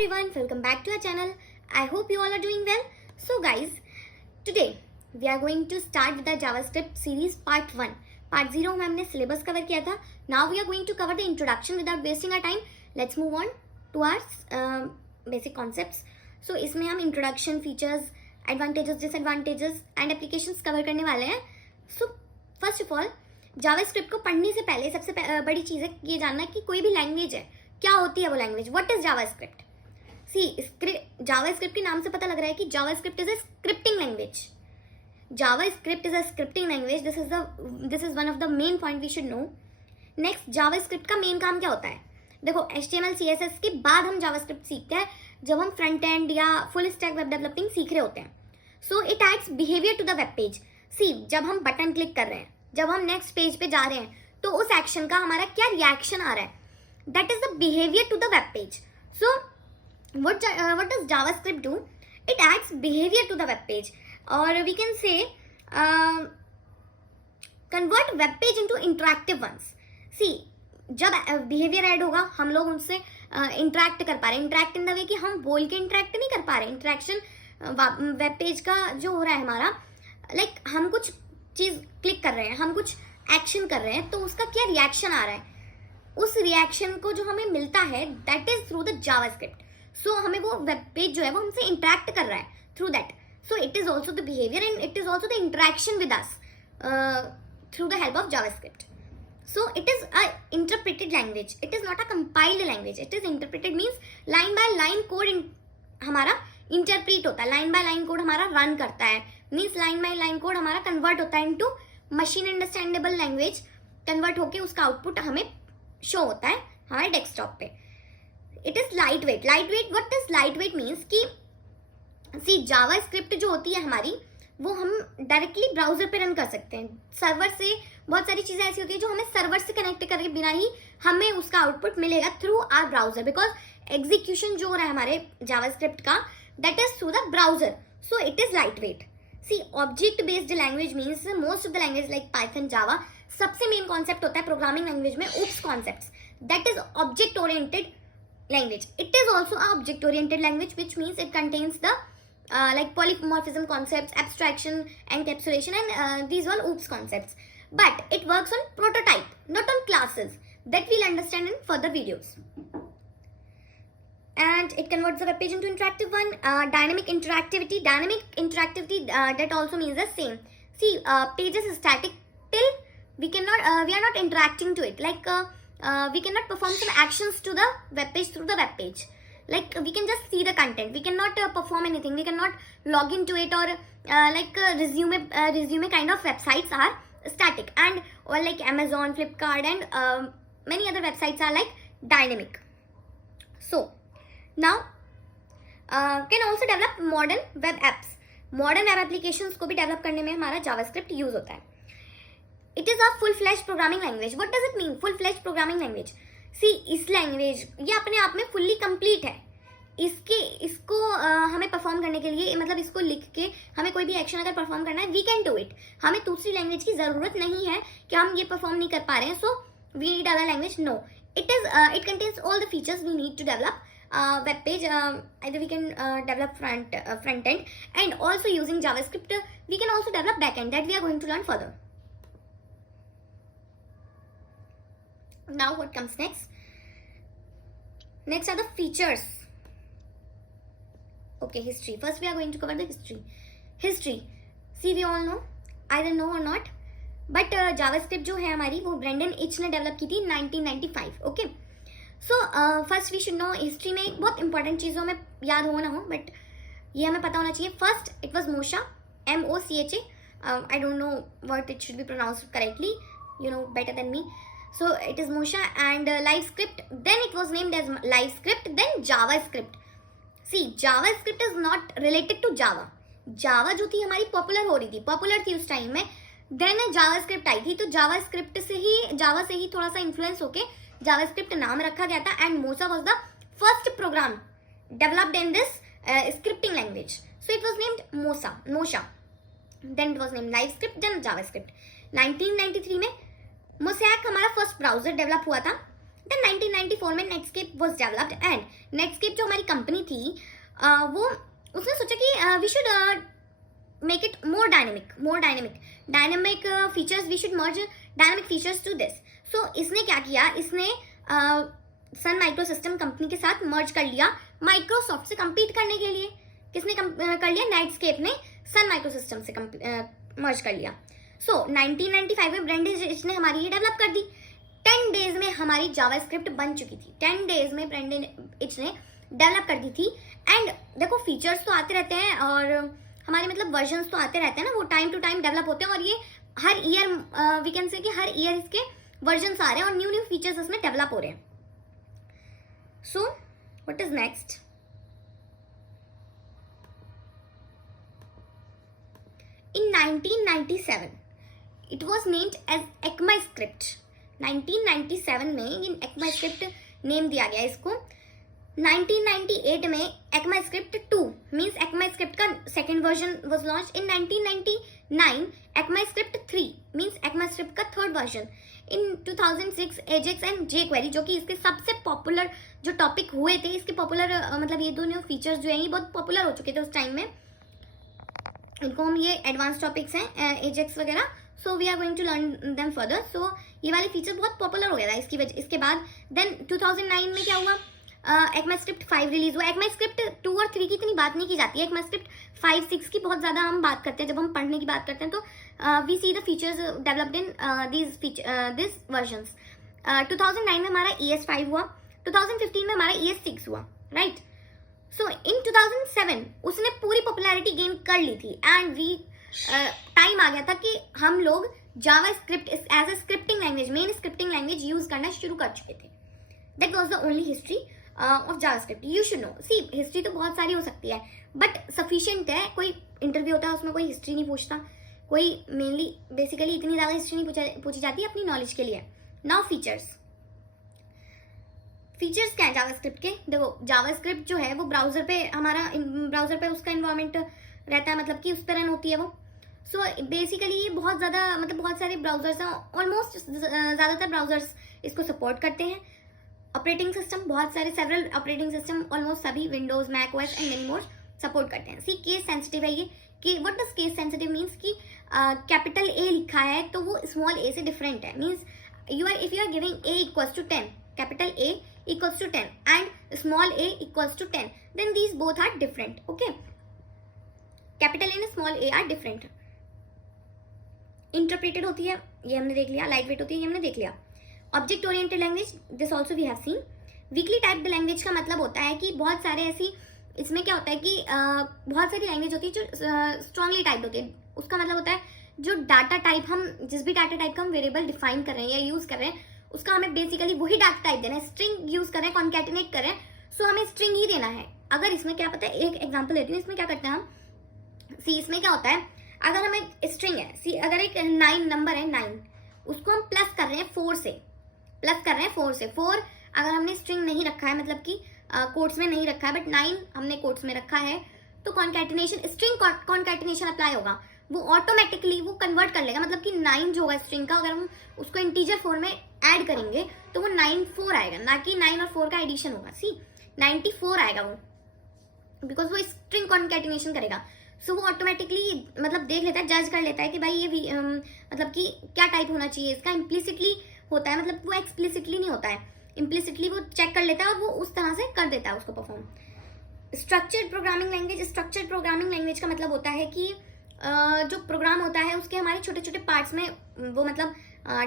everyone, welcome back to our channel. I hope you all are doing well. So guys, today we are going to start with the JavaScript series part 1. Part 0 में हमने syllabus cover किया था. Now we are going to cover the introduction without wasting our time. Let's move on to our basic concepts. So इसमें हम introduction, features, advantages, disadvantages and applications cover करने वाले हैं. So first of all, JavaScript को पढ़ने से पहले सबसे बड़ी चीज़ है ये जानना कि कोई भी लैंग्वेज है क्या होती है वो language. What is JavaScript? See JavaScript के नाम से पता लग रहा है कि JavaScript is a scripting language. JavaScript is a scripting language. This is one of the main point we should know. Next, JavaScript का मेन काम क्या होता है? देखो, HTML CSS के बाद हम जावास्क्रिप्ट सीखते हैं जब हम फ्रंट एंड या फुल स्टैक वेब डेवलपिंग सीख रहे होते हैं. So it adds behaviour to the web page. See, जब हम बटन क्लिक कर रहे हैं, जब हम नेक्स्ट पेज पे जा रहे हैं, तो उस एक्शन का हमारा क्या रिएक्शन आ रहा है, that is the behavior to the web page. So what does JavaScript do? It adds behavior to the web page, or we can say convert web page into interactive ones. See, जब behavior add होगा हम लोग उनसे interact कर पा रहे हैं. interact in the way कि हम बोल के interact नहीं कर पा रहे. interaction web page का जो हो रहा है हमारा, like हम कुछ चीज़ क्लिक कर रहे हैं, हम कुछ एक्शन कर रहे हैं, तो उसका क्या रिएक्शन आ रहा है, उस रिएक्शन को जो हमें मिलता है that is through the JavaScript. So हमें वो वेब पेज जो है वो हमसे इंटरेक्ट कर रहा है through that. So it is also the behaviour and it is also the interaction with us through the help of JavaScript. So it is a interpreted language. It is not a compiled language. It is interpreted means line by line code हमारा interpret होता है. Line by line code हमारा run करता है. Means line by line code हमारा convert होता है into machine understandable language. Convert होके उसका आउटपुट हमें शो होता है हमारे डेस्कटॉप पे. It is light wait. Light weight, what is light wait means कि सी जावास्क्रिप्ट जो होती है हमारी, वो हम डायरेक्टली ब्राउजर पे रन कर सकते हैं. सर्वर से बहुत सारी चीज़ें ऐसी होती है जो हमें सर्वर से कनेक्ट करके बिना ही हमें उसका आउटपुट मिलेगा through our browser. Because execution जो हो रहा है हमारे जावास्क्रिप्ट का, that is through the browser. So it is light weight. See, object based language means most of the language like Python, Java, सबसे मेन कॉन्सेप्ट होता है प्रोग्रामिंग लैंग्वेज में OOPs concepts. That is object oriented language. It is also a object oriented language which means it contains the like polymorphism concepts, abstraction, encapsulation and these all OOPS concepts. But it works on prototype, not on classes. That we'll understand in further videos. And it converts the web page into interactive one. Dynamic interactivity. That also means the same. See, page is static till we are not interacting to it. Like we cannot perform some actions to the web page through the web page. Like we can just see the content. We cannot perform anything. We cannot log into it, or like resume kind of websites are static, and or like Amazon, Flipkart and many other websites are like dynamic. So now can also develop modern web apps. Modern web applications को भी develop करने में हमारा JavaScript use होता है. It is a full-fledged programming language. What does it mean, full-fledged programming language? सी, इस language ये अपने आप में फुल्ली कंप्लीट है. इसको हमें परफॉर्म करने के लिए, मतलब इसको लिख के हमें कोई भी एक्शन अगर परफॉर्म करना है, वी कैन डू इट. हमें दूसरी लैंग्वेज की ज़रूरत नहीं है कि हम ये परफॉर्म नहीं कर पा रहे हैं, so we need other language. No, it contains all the features we need to develop web page. Either we can develop front end, and also using JavaScript we can also develop back end. That we are going to learn further. Now what comes next? Next are the features. Okay, history. First we are going to cover the history. See, we all know, either know or not, but JavaScript जो है हमारी, वो Brendon etch ने develop की थी 1995. Okay, so first we should know history में एक बहुत इंपॉर्टेंट चीज़ हमें याद हो ना हो, बट ये हमें पता होना चाहिए. First, it was Mocha, MOCHA. I don't know what it should be pronounced correctly, you know better than me. So it is Mocha and LiveScript. Then it was named as LiveScript, then JavaScript. See, JavaScript is not related to Java. Java जो थी हमारी popular हो रही थी, popular थी उस time में. Then JavaScript आई थी, तो JavaScript से ही, जावा से ही थोड़ा सा इन्फ्लुएंस होके JavaScript नाम रखा गया था. And Mocha was the first program developed in this scripting language. So it was named Mocha. Then it was named LiveScript, then JavaScript. 1993 में मोसैक हमारा फर्स्ट ब्राउजर डेवलप हुआ था. देन 1994 में Netscape was developed and Netscape जो हमारी company थी वो उसने सोचा कि we should make it more dynamic features, we should merge dynamic features to this. So इसने क्या किया, इसने सन माइक्रोसिस्टम कंपनी के साथ मर्ज कर लिया माइक्रोसॉफ्ट से compete करने के लिए. किसने कर लिया? नेटस्केप ने सन माइक्रोसिस्टम से मर्ज कर लिया. सो 1995 में ब्रेंडन इच ने हमारी ये डेवलप कर दी. 10 डेज में हमारी जावास्क्रिप्ट बन चुकी थी. 10 डेज में ब्रेंडन इच ने डेवलप कर दी थी. एंड देखो फीचर्स तो आते रहते हैं और हमारे मतलब वर्जन्स तो आते रहते हैं ना, वो टाइम टू टाइम डेवलप होते हैं और ये हर ईयर वी कैन से कि हर ईयर इसके वर्जन्स आ रहे हैं और न्यू फीचर्स इसमें डेवलप हो रहे हैं. So what is next? In 1997 it was named as ECMAScript. 1997 में इन ECMAScript नेम दिया गया इसको. 1998 में ECMAScript 2 मीन्स ECMAScript का second version was launch. In 1999 ECMAScript 3 means ECMAScript का third version. In 2006 Ajax and jQuery जो कि इसके सबसे पॉपुलर जो टॉपिक हुए थे, इसके पॉपुलर मतलब ये दोनों फीचर्स जो हैं ये बहुत पॉपुलर हो चुके थे उस टाइम में. इनको हम ये एडवांस टॉपिक्स हैं एजेक्स वगैरह, so we are going to learn them further. So ये वाले फीचर बहुत पॉपुलर हो गया था इसकी वजह. इसके बाद देन 2009 में क्या हुआ? ECMAScript 5 रिलीज हुआ. ECMAScript 2 और 3 की इतनी बात नहीं की जाती है. ECMAScript 5, 6 की बहुत ज़्यादा हम बात करते हैं. जब हम पढ़ने की बात करते हैं तो we see the features developed in this versions. 2009 में हमारा ES5 हुआ. 2015 में हमारा ES6 हुआ, राइट. सो इन 2007 उसने पूरी पॉपुलैरिटी गेन कर ली थी एंड वी टाइम आ गया था कि हम लोग JavaScript as a scripting language, main scripting language use करना शुरू कर चुके थे. That was the only history of JavaScript. You should know. See history तो बहुत सारी हो सकती है बट सफिशिएंट है. कोई इंटरव्यू होता है उसमें कोई हिस्ट्री नहीं पूछता, कोई मेनली बेसिकली इतनी ज़्यादा हिस्ट्री नहीं पूछी जाती है अपनी नॉलेज के लिए. नाउ फीचर्स क्या है जावास्क्रिप्ट के? देखो जावास्क्रिप्ट जो है वो ब्राउजर पे हमारा ब्राउजर पे उसका इन्वायरमेंट रहता है, मतलब कि उस पर रन होती है वो. सो बेसिकली ये बहुत ज़्यादा मतलब बहुत सारे ब्राउजर्स हैं, ऑलमोस्ट ज़्यादातर ब्राउजर्स इसको सपोर्ट करते हैं. ऑपरेटिंग सिस्टम बहुत सारे सेवरल ऑपरेटिंग सिस्टम ऑलमोस्ट सभी Windows, Mac OS and many more support करते हैं. सी केस सेंसिटिव है ये कि what does case sensitive means कि कैपिटल ए लिखा है तो वो स्मॉल ए से डिफरेंट है. Means if you are giving A equals to 10, capital A equals to 10 and small a equals to 10, then these both are different. Okay, capital A and small a are different. Interpreted होती है ये हमने देख लिया. Light weight होती है ये हमने देख लिया. Object oriented language, this also we have seen. Weakly typed language का मतलब होता है कि बहुत सारे ऐसी इसमें क्या होता है कि बहुत सारी लैंग्वेज होती है जो स्ट्रांगली टाइप्ड होती है. उसका मतलब होता है जो डाटा टाइप हम जिस भी डाटा टाइप का हम वेरिएबल डिफाइन कर रहे हैं या यूज कर रहे हैं उसका हमें बेसिकली वही डाटा टाइप देना है. स्ट्रिंग यूज कर रहे हैं, कॉन्कैटिनेट कर रहे हैं, सो हमें स्ट्रिंग ही देना है. अगर इसमें क्या पता है, एक एग्जांपल देती हूँ. इसमें क्या करते हैं हम, सी इसमें क्या होता है, अगर हमें स्ट्रिंग है, सी अगर एक 9 नंबर है 9, उसको हम प्लस कर रहे हैं 4 से, प्लस कर रहे हैं 4 से. 4 अगर हमने स्ट्रिंग नहीं रखा है मतलब कि कोट्स में नहीं रखा है बट 9 हमने कोट्स में रखा है तो कॉन्कैटिनेशन, स्ट्रिंग कॉन्कैटिनेशन अप्लाई होगा. वो ऑटोमेटिकली वो कन्वर्ट कर लेगा. मतलब कि 9 जो होगा स्ट्रिंग का, अगर हम उसको इंटीजर फॉर्म में ऐड करेंगे तो वो 94 आएगा, ना कि 9 और 4 का एडिशन होगा. सी 94 आएगा वो, बिकॉज वो स्ट्रिंग कॉन्कैटिनेशन करेगा. सो वो ऑटोमेटिकली मतलब देख लेता है, जज कर लेता है कि भाई ये मतलब कि क्या टाइप होना चाहिए इसका. इम्प्लिसिटली होता है, मतलब वो एक्सप्लिसिटली नहीं होता है, इम्प्लिसिटली वो चेक कर लेता है और वो उस तरह से कर देता है उसको perform. Structured programming language, structured programming language का मतलब होता है कि जो प्रोग्राम होता है उसके हमारे छोटे छोटे पार्ट्स में वो मतलब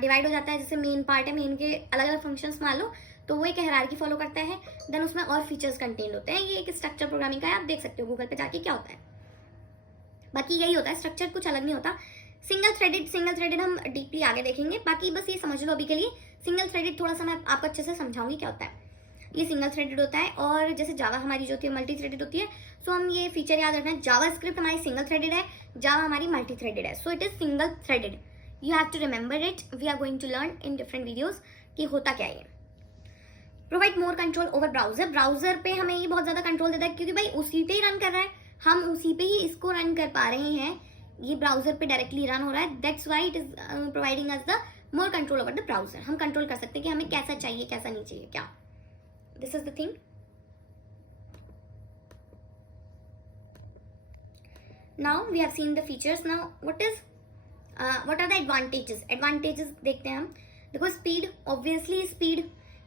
डिवाइड हो जाता है. जैसे मेन पार्ट है, मेन के अलग अलग फंक्शंस मान लो तो वो एक हायरार्की फॉलो करता है. देन उसमें और फीचर्स कंटेन होते हैं. ये एक स्ट्रक्चर प्रोग्रामिंग का है, आप देख सकते हो गूगल पे जाके क्या होता है. बाकी यही होता है, स्ट्रक्चर कुछ अलग नहीं होता. सिंगल थ्रेडेड हम डीपली आगे देखेंगे. बाकी बस ये समझ लो अभी के लिए. सिंगल थ्रेडेड थोड़ा सा मैं आपको अच्छे से समझाऊंगी क्या होता है. ये सिंगल थ्रेडेड होता है और जैसे जावा हमारी जो होती है मल्टी थ्रेडेड होती है. सो हम ये फीचर याद रखना है, जावास्क्रिप्ट हमारी सिंगल थ्रेडेड है, जावा हमारी मल्टी थ्रेडेड है. So it is single threaded. You have to remember it. We are going to learn in different videos कि होता क्या है. Provide more control over browser. Browser पे हमें ये बहुत ज्यादा कंट्रोल देता है क्योंकि भाई उसी पे ही रन कर रहा है, हम उसी पे ही इसको रन कर पा रहे हैं. ये ब्राउजर पे डायरेक्टली रन हो रहा है. That's why it is providing us the more control over the browser, हम कंट्रोल कर सकते हैं कि हमें कैसा चाहिए कैसा नहीं चाहिए क्या. This is the thing. Now we have seen the features. Now what are the advantages. Advantages देखते हैं हम. देखो स्पीड, ऑब्वियसली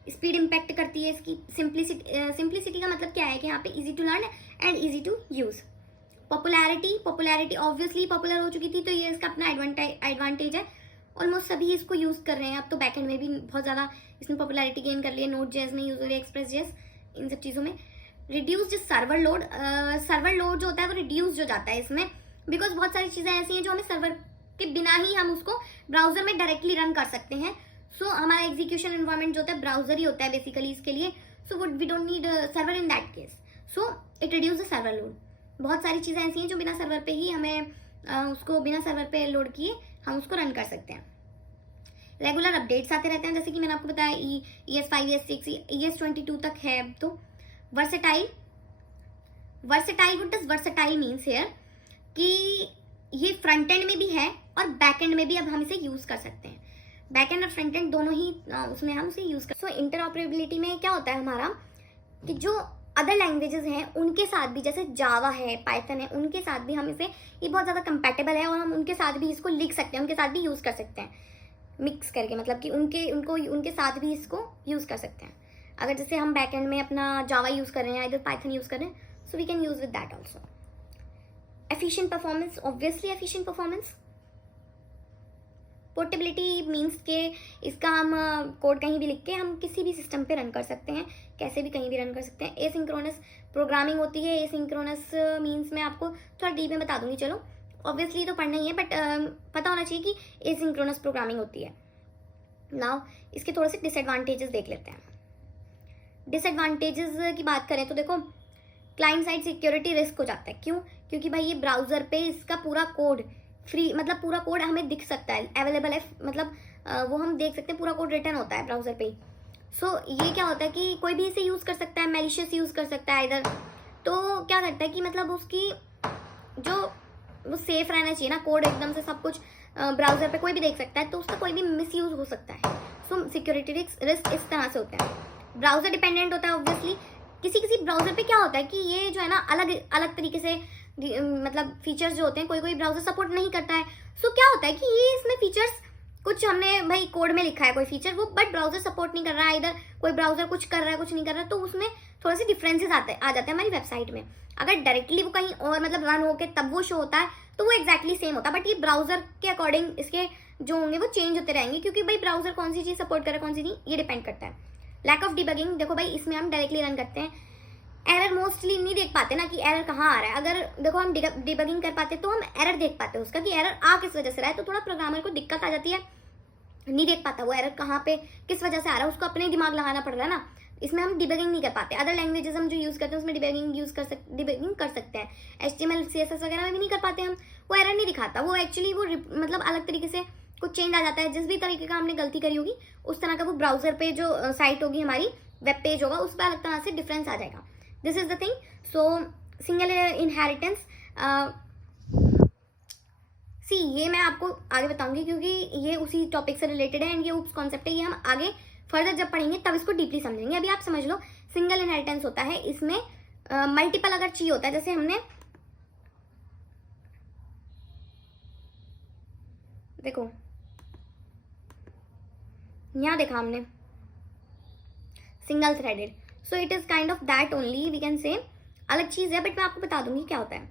स्पीड इम्पैक्ट करती है इसकी. सिंप्लिसिटी का मतलब क्या है कि यहाँ पे easy to learn and easy to use. Popularity obviously popular हो चुकी थी तो ये इसका अपना एडवांटेज है. ऑलमोस्ट सभी इसको यूज कर रहे हैं अब तो. बैकएंड में भी बहुत ज्यादा इसने पॉपुलैरिटी गेन कर ली है. नोड जेएस में यूज हो रही है, एक्सप्रेस जेएस, इन सब चीजों में. रिड्यूस सर्वर लोड जो होता है वो रिड्यूस हो जाता है इसमें, बिकॉज बहुत सारी चीजें ऐसी हैं जो हमें सर्वर के बिना ही हम उसको ब्राउजर में डायरेक्टली रन कर सकते हैं. सो हमारा एग्जीक्यूशन एनवायरनमेंट जो होता है ब्राउजर ही होता है बेसिकली इसके लिए. So we don't need server in that case. So it reduce the server load. बहुत सारी चीजें ऐसी हैं जो बिना सर्वर पे ही हमें उसको बिना सर्वर पे लोड किए हम उसको रन कर सकते हैं. रेगुलर अपडेट्स आते रहते हैं, जैसे कि मैंने आपको बताया ES5 ES6 ES22 तक है अब तो. Versatile what does versatile means here कि ये फ्रंट एंड में भी है और बैक एंड में भी अब हम इसे यूज कर सकते हैं. बैक एंड और फ्रंट एंड दोनों ही उसमें हम उसे यूज कर. सो इंटरऑपरेबिलिटी में क्या होता है हमारा कि जो अदर लैंग्वेजेस हैं उनके साथ भी, जैसे जावा है, पाइथन है, उनके साथ भी हम इसे, ये बहुत ज़्यादा कंपैटिबल है और हम उनके साथ भी इसको लिख सकते हैं, उनके साथ भी यूज़ कर सकते हैं मिक्स करके. मतलब कि उनके साथ भी इसको यूज़ कर सकते हैं. अगर जैसे हम बैक एंड में अपना जावा यूज़ कर रहे हैं, इधर पाइथन यूज़ कर रहे हैं, so we can use with that also. Efficient performance, obviously efficient performance. Portability means के इसका हम कोड कहीं भी लिख के हम किसी भी सिस्टम पे रन कर सकते हैं, कैसे भी कहीं भी रन कर सकते हैं. एसिंक्रोनस प्रोग्रामिंग होती है. एसिंक्रोनस मीन्स मैं आपको थोड़ा डीप में बता दूंगी, चलो ऑब्वियसली तो पढ़ना ही है बट पता होना चाहिए कि एसिंक्रोनस प्रोग्रामिंग होती है. नाउ इसके थोड़े से डिसएडवांटेजेस देख लेते हैं. डिसएडवांटेजेस की बात करें तो देखो, क्लाइंट साइड सिक्योरिटी रिस्क हो जाता है. क्यों? क्योंकि भाई ये ब्राउजर पे इसका पूरा कोड फ्री, मतलब पूरा कोड हमें दिख सकता है, अवेलेबल है, मतलब वो हम देख सकते हैं, पूरा कोड रिटर्न होता है ब्राउजर पे ही. सो ये क्या होता है कि कोई भी इसे यूज़ कर सकता है, मैलिशियस यूज़ कर सकता है इधर. तो क्या करता है कि मतलब उसकी जो वो सेफ रहना चाहिए ना, कोड एकदम से सब कुछ ब्राउजर पे कोई भी देख सकता है, तो उसका कोई भी मिस यूज़ हो सकता है. सो सिक्योरिटी रिस्क इस तरह से होता है. ब्राउजर डिपेंडेंट होता है ऑब्वियसली. किसी ब्राउजर पे क्या होता है कि ये जो है ना अलग अलग तरीके से मतलब फीचर्स जो होते हैं, कोई ब्राउजर सपोर्ट नहीं करता है. सो क्या होता है कि ये इसमें फीचर्स कुछ हमने भाई कोड में लिखा है कोई फीचर, वो बट ब्राउजर सपोर्ट नहीं कर रहा है, इधर कोई ब्राउजर कुछ कर रहा है कुछ नहीं कर रहा है, तो उसमें थोड़े से डिफरेंसेस आ जाते हैं हमारी वेबसाइट में. अगर डायरेक्टली वो कहीं और मतलब रन होके तब वो शो होता है तो वो एक्जैक्टली सेम होता है, बट ये ब्राउजर के अकॉर्डिंग इसके जो होंगे वो चेंज होते रहेंगे, क्योंकि भाई ब्राउजर कौन सी चीज़ सपोर्ट कर रहा है कौन सी नहीं, ये डिपेंड करता है. लैक ऑफ डिबगिंग, देखो भाई इसमें हम डायरेक्टली रन करते हैं, एरर मोस्टली नहीं देख पाते ना कि एरर कहाँ आ रहा है. अगर देखो हम डिबगिंग कर पाते तो हम एरर देख पाते हैं उसका कि एरर आ किस वजह से रहा है. तो थोड़ा प्रोग्रामर को दिक्कत आ जाती है, नहीं देख पाता वो एरर कहाँ पे किस वजह से आ रहा है, उसको अपने दिमाग लगाना पड़ रहा है ना. इसमें हम डिबगिंग नहीं कर पाते. अदर लैंग्वेजेस हम जो यूज़ करते हैं उसमें डिबगिंग कर सकते हैं. HTML CSS वगैरह में भी नहीं कर पाते हम, वो एरर नहीं दिखाता, वो एक्चुअली वो मतलब अलग तरीके से कुछ चेंज आ जाता है. जिस भी तरीके का हमने गलती करी होगी उस तरह का वो ब्राउजर पे जो साइट होगी हमारी, वेब पेज होगा, उस पर अलग तरह से डिफरेंस आ जाएगा. This is the thing. So single inheritance, see ये मैं आपको आगे बताऊंगी क्योंकि ये उसी टॉपिक से रिलेटेड है एंड ये उप्स कॉन्सेप्ट है, ये हम आगे फर्दर जब पढ़ेंगे तब इसको डीपली समझेंगे. अभी आप समझ लो सिंगल इनहेरिटेंस होता है, इसमें मल्टीपल अगर चाहिए होता है, जैसे हमने देखो यहाँ देखा हमने single threaded, so it is kind of that only, we can say. अलग चीज़ है बट मैं आपको बता दूंगी क्या होता है.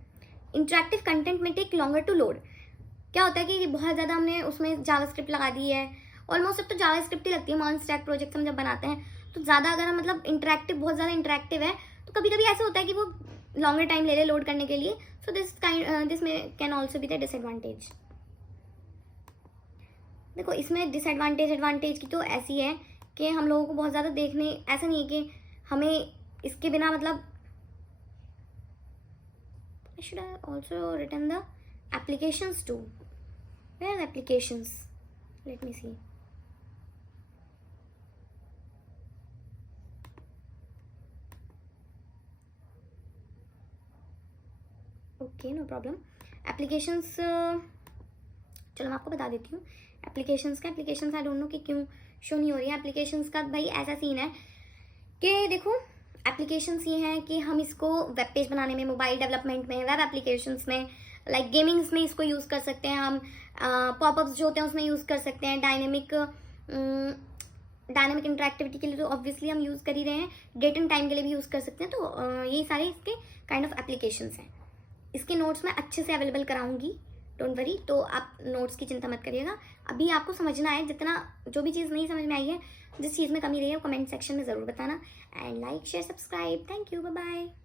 इंटरेक्टिव कंटेंट में टेक लॉन्गर टू लोड. क्या होता है कि बहुत ज़्यादा हमने उसमें जावास्क्रिप्ट लगा दी है, ऑलमोस्ट अब तो जावास्क्रिप्ट ही लगती है. मॉन स्टैक प्रोजेक्ट हम जब बनाते हैं तो ज़्यादा अगर हम मतलब इंटरेक्टिव, बहुत ज़्यादा इंटरेक्टिव है तो कभी कभी ऐसा होता है कि वो लॉन्गर टाइम ले लोड करने के लिए. सो दिस में can also be the disadvantage. देखो इसमें डिसएडवांटेज एडवांटेज की तो ऐसी है कि हम लोगों को बहुत ज़्यादा देखने, ऐसा नहीं है कि हमें इसके बिना मतलब I should have also written the applications too. Where are the applications? Let me see. Okay, no problem. Applications चलो मैं आपको बता देती हूँ एप्लीकेशंस आई डोंट नो कि क्यों शो नहीं हो रही है एप्लीकेशंस का। भाई ऐसा सीन है कि देखो एप्लीकेशंस ये हैं कि हम इसको वेब पेज बनाने में, मोबाइल डेवलपमेंट में, वेब एप्लीकेशंस में, लाइक गेमिंग्स में इसको यूज़ कर सकते हैं हम, पॉपअप्स जो होते हैं उसमें यूज़ कर सकते हैं, डायनेमिक इंटरेक्टिविटी के लिए तो ऑब्वियसली हम यूज़ कर ही रहे हैं, डेट एंड टाइम के लिए भी यूज़ कर सकते हैं। तो यही सारे इसके काइंड ऑफ एप्लीकेशंस हैं। इसके नोट्स मैं अच्छे से अवेलेबल कराऊंगी, डोंट वरी। तो आप नोट्स की चिंता मत करिएगा। अभी आपको समझना है, जितना जो भी चीज़ नहीं समझ में आई है, जिस चीज़ में कमी रही है वो कमेंट सेक्शन में ज़रूर बताना। And like share subscribe. Thank you, bye bye.